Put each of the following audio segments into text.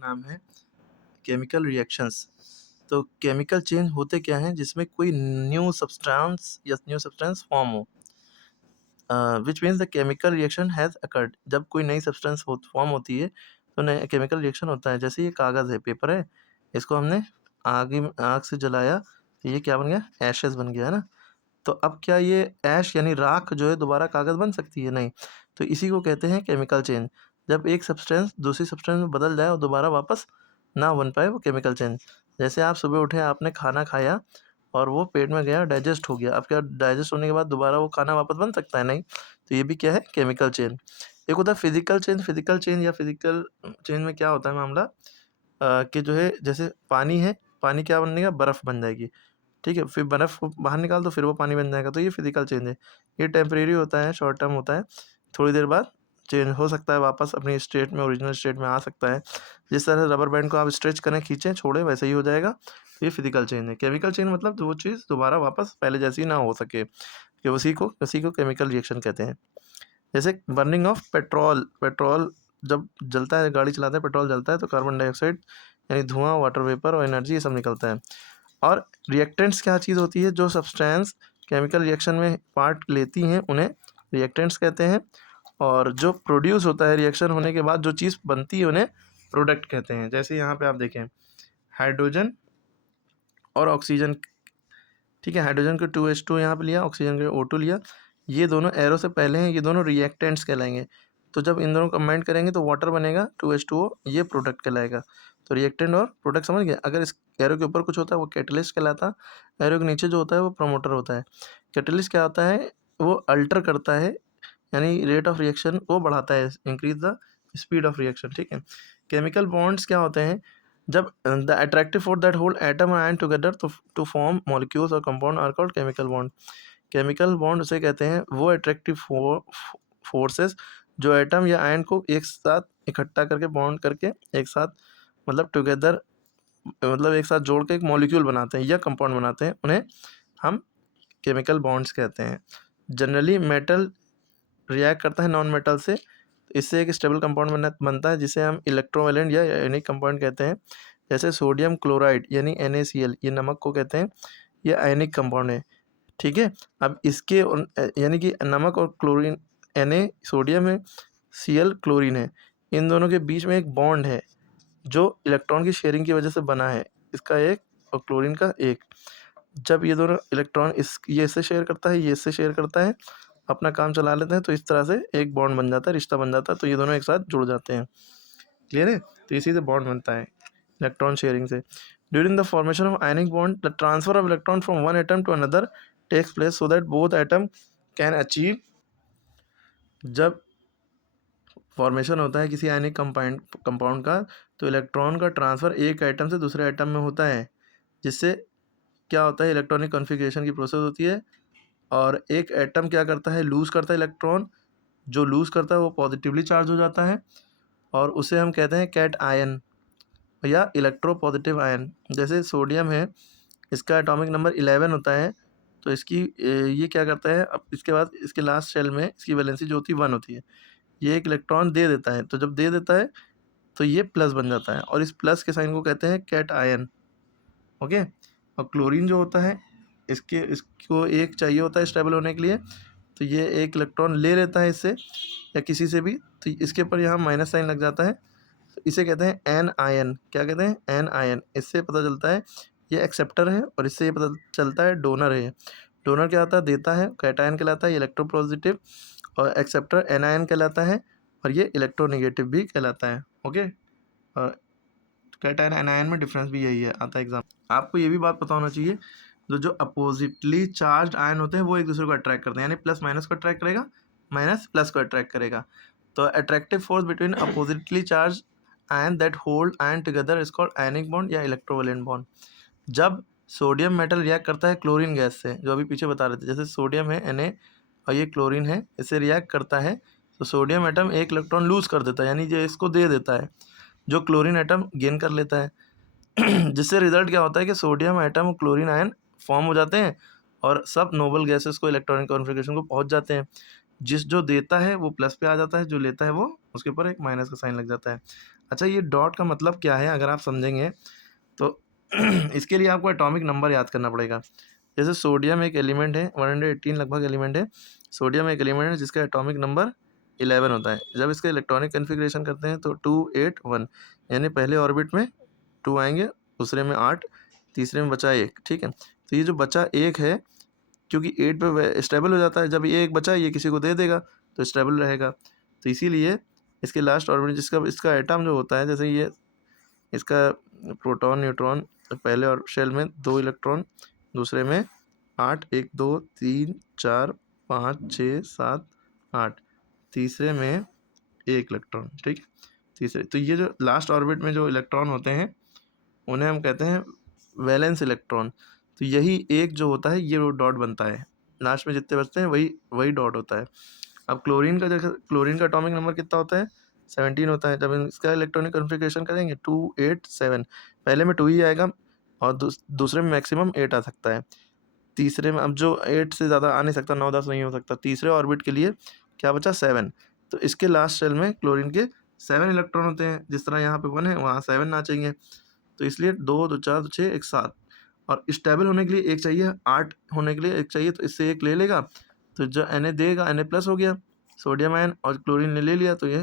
का नाम है केमिकल रिएक्शंस। तो केमिकल चेंज होते क्या हैं, जिसमें कोई न्यू सब्सटेंस फॉर्म हो, which means the chemical reaction has occurred. जब कोई नई सब्सटेंस फॉर्म होती है तो नया केमिकल रिएक्शन होता है। जैसे ये कागज़ है, पेपर है, इसको हमने आग से जलाया तो ये क्या बन गया, एशेस बन गया, है ना। तो अब क्या ये ऐश यानी राख जो है दोबारा कागज़ बन सकती है? नहीं। तो इसी को कहते हैं केमिकल चेंज। जब एक सब्सटेंस दूसरी सब्सटेंस में बदल जाए और दोबारा वापस ना बन पाए, वो केमिकल चेंज। जैसे आप सुबह उठे, आपने खाना खाया और वो पेट में गया, डाइजेस्ट हो गया। अब क्या डाइजेस्ट होने के बाद दोबारा वो खाना वापस बन सकता है? नहीं। तो ये भी क्या है, केमिकल चेंज। एक होता है फिजिकल चेंज। फिजिकल चेंज में क्या होता है मामला, कि जो है जैसे पानी है, पानी क्या बनेगा, बर्फ़ बन जाएगी। ठीक है, फिर बर्फ़ को बाहर निकाल दो, फिर वो पानी बन जाएगा। तो ये फिजिकल चेंज है। ये टेम्परेरी होता है, शॉर्ट टर्म होता है, थोड़ी देर बाद चेंज हो सकता है, वापस अपनी स्टेट में, ओरिजिनल स्टेट में आ सकता है। जिस तरह रबर बैंड को आप स्ट्रेच करें, खींचें, छोड़ें, वैसे ही हो जाएगा। ये फिजिकल चेंज है। केमिकल चेंज मतलब वो चीज़ दोबारा वापस पहले जैसी ना हो सके, कि उसी को केमिकल रिएक्शन कहते हैं। जैसे बर्निंग ऑफ पेट्रोल। पेट्रोल जब जलता है, गाड़ी चलाते हैं, पेट्रोल जलता है तो कार्बन डाइऑक्साइड यानी धुआं, वाटर वेपर और एनर्जी, ये सब निकलता है। और रिएक्टेंट्स क्या चीज़ होती है, जो सब्सटेंस केमिकल रिएक्शन में पार्ट लेती हैं, उन्हें रिएक्टेंट्स कहते हैं। और जो प्रोड्यूस होता है रिएक्शन होने के बाद, जो चीज़ बनती है, उन्हें प्रोडक्ट कहते हैं। जैसे यहाँ पे आप देखें, हाइड्रोजन और ऑक्सीजन। ठीक है, हाइड्रोजन को 2H2 यहाँ पे लिया, ऑक्सीजन को O2 लिया। ये दोनों एरो से पहले हैं, ये दोनों रिएक्टेंट्स कहलाएंगे। तो जब इन दोनों कंबाइन करेंगे तो वाटर बनेगा, 2H2O, ये प्रोडक्ट कहलाएगा। तो रिएक्टेंट और प्रोडक्ट समझ गए। अगर इस एरो के ऊपर कुछ होता है वो कैटलिस्ट कहलाता, एरो के नीचे जो होता है वो प्रमोटर होता है। कैटलिस्ट क्या होता है, वो अल्टर करता है, यानी रेट ऑफ रिएक्शन को बढ़ाता है, increase the speed of reaction. ठीक है। केमिकल बॉन्ड्स क्या होते हैं, जब the attractive force that hold atom और ion together to form molecules और compound are called chemical bond. Chemical bond उसे कहते हैं, वो अट्रैक्टिव फोर्सेस जो एटम या आयन को एक साथ इकट्ठा करके, बॉन्ड करके, एक साथ मतलब टुगेदर, मतलब एक साथ जोड़ के एक मॉलिक्यूल बनाते हैं या कंपाउंड बनाते हैं, उन्हें हम केमिकल बॉन्ड्स कहते हैं। जनरली मेटल रिएक्ट करता है नॉन मेटल से, इससे एक स्टेबल कंपाउंड बनता है, जिसे हम इलेक्ट्रोवैलेंट या आयनिक कंपाउंड कहते हैं। जैसे सोडियम क्लोराइड यानी NaCl, ये नमक को कहते हैं, ये आयनिक कंपाउंड है। ठीक है। अब इसके यानी कि नमक और क्लोरीन, Na सोडियम है, Cl क्लोरीन है, इन दोनों के बीच में एक बॉन्ड है जो इलेक्ट्रॉन की शेयरिंग की वजह से बना है, इसका एक और क्लोरीन का एक। जब ये दोनों इलेक्ट्रॉन ये इससे शेयर करता है, ये इससे शेयर करता है, अपना काम चला लेते हैं, तो इस तरह से एक बॉन्ड बन जाता है, रिश्ता बन जाता है, तो ये दोनों एक साथ जुड़ जाते हैं। क्लियर है। तो इसी से बॉन्ड बनता है, इलेक्ट्रॉन शेयरिंग से। During the formation of ionic bond, the transfer of electron from one atom to another takes place so that both atom can achieve. जब फॉर्मेशन होता है किसी आयनिक कंपाउंड का, तो इलेक्ट्रॉन का ट्रांसफ़र एक एटम से दूसरे एटम में होता है, जिससे क्या होता है, इलेक्ट्रॉनिक कॉन्फ़िगरेशन की प्रोसेस होती है। और एक एटम क्या करता है, लूज़ करता है इलेक्ट्रॉन, जो लूज़ करता है वो पॉजिटिवली चार्ज हो जाता है, और उसे हम कहते हैं कैट आयन या इलेक्ट्रोपॉजिटिव आयन। जैसे सोडियम है, इसका एटॉमिक नंबर 11 होता है, तो इसकी ये क्या करता है, अब इसके बाद इसके लास्ट शेल में इसकी वैलेंसी जो होती है 1 होती है, ये एक इलेक्ट्रॉन दे देता है, तो जब दे देता है तो ये प्लस बन जाता है, और इस प्लस के साइन को कहते हैं कैट आयन। ओके। और क्लोरीन जो होता है, इसको एक चाहिए होता है स्टेबल होने के लिए, तो ये एक इलेक्ट्रॉन ले लेता है इससे या किसी से भी, तो इसके ऊपर यहाँ माइनस साइन लग जाता है, तो इसे कहते हैं एन आयन। क्या कहते हैं, एन आयन। इससे पता चलता है ये एक्सेप्टर है, और इससे ये पता चलता है डोनर है। डोनर क्या होता है, देता है, कैटायन कहलाता है, इलेक्ट्रोपॉजिटिव, और एक्सेप्टर एनायन कहलाता है, और ये इलेक्ट्रोनेगेटिव भी कहलाता है। ओके। और कैटायन एनायन में डिफरेंस भी यही है, आता है एग्जाम। आपको ये भी बात पता होना चाहिए, जो अपोजिटली चार्ज आयन होते हैं वो एक दूसरे को अट्रैक्ट करते हैं, यानी प्लस माइनस को अट्रैक्ट करेगा, माइनस प्लस को अट्रैक्ट करेगा। तो attractive force between oppositely charge ion that hold ion together is called ionic bond या इलेक्ट्रोवैलेंट बॉन्ड। जब सोडियम मेटल रिएक्ट करता है क्लोरीन गैस से, जो अभी पीछे बता रहे थे, जैसे सोडियम है Na और ये क्लोरीन है, इससे रिएक्ट करता है, तो सोडियम एटम एक इलेक्ट्रॉन लूज कर देता है, यानी जो इसको दे देता है, जो क्लोरीन एटम गेन कर लेता है। जिससे रिजल्ट क्या होता है कि सोडियम एटम और क्लोरीन आयन फॉर्म हो जाते हैं, और सब नोबल गैसेस को इलेक्ट्रॉनिक कॉन्फ़िगरेशन को पहुंच जाते हैं। जो देता है वो प्लस पे आ जाता है, जो लेता है वो उसके ऊपर एक माइनस का साइन लग जाता है। अच्छा, ये डॉट का मतलब क्या है अगर आप समझेंगे तो इसके लिए आपको एटॉमिक नंबर याद करना पड़ेगा। जैसे सोडियम एक एलिमेंट है, 118 लगभग एलिमेंट है। सोडियम एक एलिमेंट है जिसका एटॉमिक नंबर 11 होता है। जब इसका इलेक्ट्रॉनिक कॉन्फ़िगरेशन करते हैं तो 281, यानी पहले ऑर्बिट में 2 आएंगे, दूसरे में 8, तीसरे में बचा 1। ठीक है, तो ये जो बचा 1 है, क्योंकि 8 पे स्टेबल हो जाता है, जब ये एक बचा ये किसी को दे देगा तो स्टेबल रहेगा। तो इसीलिए इसके लास्ट ऑर्बिट जिसका इसका एटम जो होता है, जैसे ये इसका प्रोटॉन न्यूट्रॉन, पहले और शेल में 2 इलेक्ट्रॉन, दूसरे में 8, 1 2 3 4 5 6 7 8, तीसरे में 1 इलेक्ट्रॉन। ठीक है, तीसरे, तो ये जो लास्ट ऑर्बिट में जो इलेक्ट्रॉन होते हैं उन्हें हम कहते हैं वैलेंस इलेक्ट्रॉन। तो यही एक जो होता है ये वो डॉट बनता है, लास्ट में जितने बचते हैं वही वही डॉट होता है। अब क्लोरीन का जैसे क्लोरीन का एटॉमिक नंबर कितना होता है, 17 होता है। जब इसका इलेक्ट्रॉनिक कॉन्फ़िगरेशन करेंगे 287, पहले में 2 ही आएगा और दूसरे में मैक्सिमम 8 आ सकता है। तीसरे में अब जो 8 से ज़्यादा आ नहीं सकता, 9-10 नहीं हो सकता। तीसरे ऑर्बिट के लिए क्या बचा, 7। तो इसके लास्ट शेल में क्लोरीन के 7 इलेक्ट्रॉन होते हैं, जिस तरह यहाँ पे 1 है वहाँ 7 ना चाहिए। तो इसलिए 2 2 4 2 6 1 7, और स्टेबल होने के लिए एक चाहिए, 8 होने के लिए एक चाहिए, तो इससे एक ले लेगा तो जो Na देगा Na+ हो गया सोडियम आयन, और क्लोरीन ने ले लिया तो ये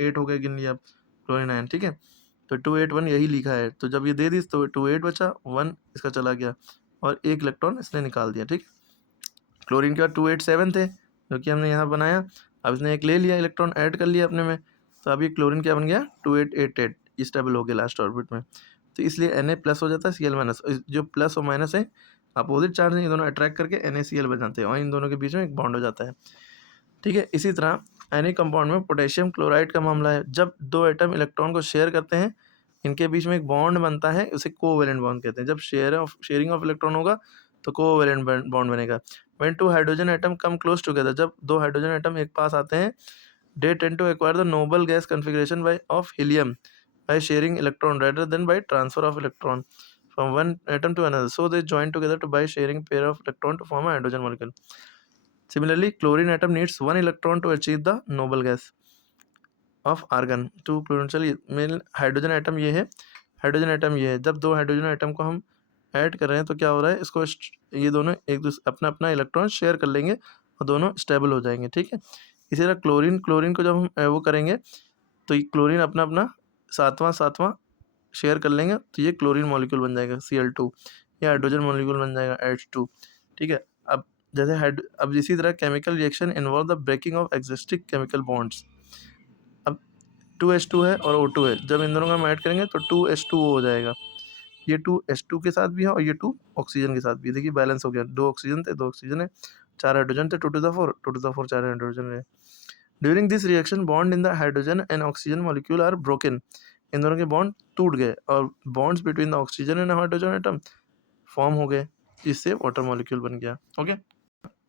8 हो गया, गिन लिया क्लोरीन आयन। ठीक है, तो 281 यही लिखा है। तो जब ये दे दी तो 28 बचा, 1 इसका चला गया और 1 इलेक्ट्रॉन इसने निकाल दिया। ठीक, क्लोरीन के बाद 287 थे जो कि हमने यहाँ बनाया। अब इसने एक ले लिया, इलेक्ट्रॉन ऐड कर लिया अपने में, तो अब ये क्लोरीन क्या बन गया, 2888, स्टेबल हो गया लास्ट ऑर्बिट में। तो इसलिए Na+ हो जाता है, Cl-। जो प्लस और माइनस है अपोजिट चार्ज है, ये दोनों अट्रैक्ट करके NaCl बन जाते हैं और इन दोनों के बीच में एक बॉन्ड हो जाता है। ठीक है, इसी तरह एनी कंपाउंड में पोटेशियम क्लोराइड का मामला है। जब 2 एटम इलेक्ट्रॉन को शेयर करते हैं, इनके बीच में एक बॉन्ड बनता है, उसे कोवैलेंट बॉन्ड कहते हैं। जब शेयरिंग ऑफ इलेक्ट्रॉन होगा तो कोवैलेंट बॉन्ड बनेगा। When 2 hydrogen atom come close together, जब 2 हाइड्रोजन एटम एक पास आते हैं, they tend to acquire the noble gas configuration by of helium by sharing electron rather than by transfer of electron from one atom to another, so they join together to by sharing pair of electron to form a hydrogen molecule. Similarly, chlorine atom needs 1 electron to achieve the noble gas of argon 2 chlorine. चलिए, main hydrogen atom ये है, hydrogen atom ये है। जब 2 hydrogen atom को हम add कर रहे हैं तो क्या हो रहा है, इसको ये दोनों एक दूसरे अपना अपना इलेक्ट्रॉन शेयर कर लेंगे और दोनों स्टेबल हो जाएंगे। ठीक है, इसी तरह क्लोरीन को जब हम वो करेंगे तो ये क्लोरीन अपना अपना सातवां शेयर कर लेंगे, तो ये क्लोरीन मॉलिक्यूल बन जाएगा Cl2, या हाइड्रोजन मॉलिक्यूल बन जाएगा H2। ठीक है, अब जैसे अब इसी तरह chemical reaction involve the breaking of existing chemical bonds. अब 2H2 है और O2 है, जब इन दोनों का हम ऐड करेंगे तो 2H2O हो जाएगा। ये 2H2 के साथ भी है और ये 2 ऑक्सीजन के साथ भी है। देखिए बैलेंस हो गया, 2 ऑक्सीजन थे, 2 ऑक्सीजन है, 4 हाइड्रोजन थे, 2 to the 4 4 हाइड्रोजन है। During this reaction bond in the hydrogen and oxygen molecule are broken, इन दोनों के बॉन्ड टूट गए और bonds between the oxygen and hydrogen atom form हो गए, जिससे वाटर मॉलिक्यूल बन गया। Okay,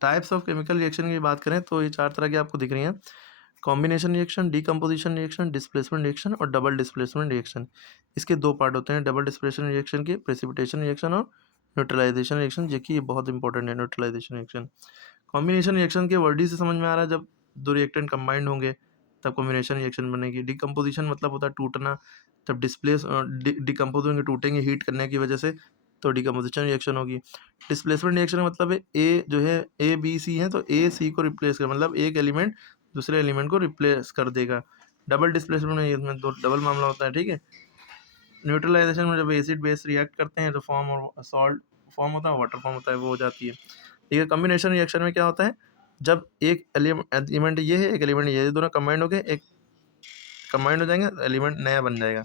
types of chemical reaction की बात करें तो ये 4 तरह की आपको दिख रही हैं, combination reaction, decomposition reaction, displacement reaction और डबल डिस्प्लेसमेंट रिएक्शन। इसके 2 पार्ट होते हैं, डबल डिस्प्लेसमेंट रिएक्शन के, प्रेसिपिटेशन रिएक्शन और न्यूट्रलाइजेशन रिएक्शन, जो कि बहुत इंपॉर्टेंट है न्यूट्रलाइजेशन रिएक्शन। कॉम्बिनेशन रिएक्शन के वर्ड ही से समझ में आ रहा है, जब 2 रिएक्टेंट कंबाइंड होंगे तब कॉम्बिनेशन रिएक्शन बनेगी। डिकम्पोजिशन मतलब होता है टूटना, जब डिकम्पोज होंगे, टूटेंगे हीट करने की वजह से, तो डिकम्पोजिशन रिएक्शन होगी। डिस्प्लेसमेंट रिएक्शन का मतलब है ए जो है ए बी सी है तो ए सी को रिप्लेस कर, मतलब एक एलिमेंट दूसरे एलिमेंट को रिप्लेस कर देगा। डबल डिस्प्लेसमेंट में इसमें 2 डबल मामला होता है। ठीक है, न्यूट्रलाइजेशन में जब एसिड बेस रिएक्ट करते हैं तो फॉर्म और सॉल्ट फॉर्म होता है, वाटर फॉर्म होता है, वो हो जाती है। ठीक है, कॉम्बिनेशन रिएक्शन में क्या होता है, जब एक एलिमेंट ये है, एक एलिमेंट ये है, दोनों कंबाइंड हो गए, एक कंबाइंड हो जाएंगे, एलिमेंट नया बन जाएगा।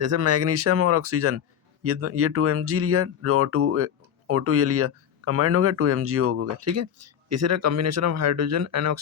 जैसे मैग्नीशियम और ऑक्सीजन, ये 2 mg लिया, जो O2 ये लिया, कंबाइंड हो गया 2 mgO हो गया। ठीक है, इसी तरह कॉम्बिनेशन ऑफ हाइड्रोजन एंड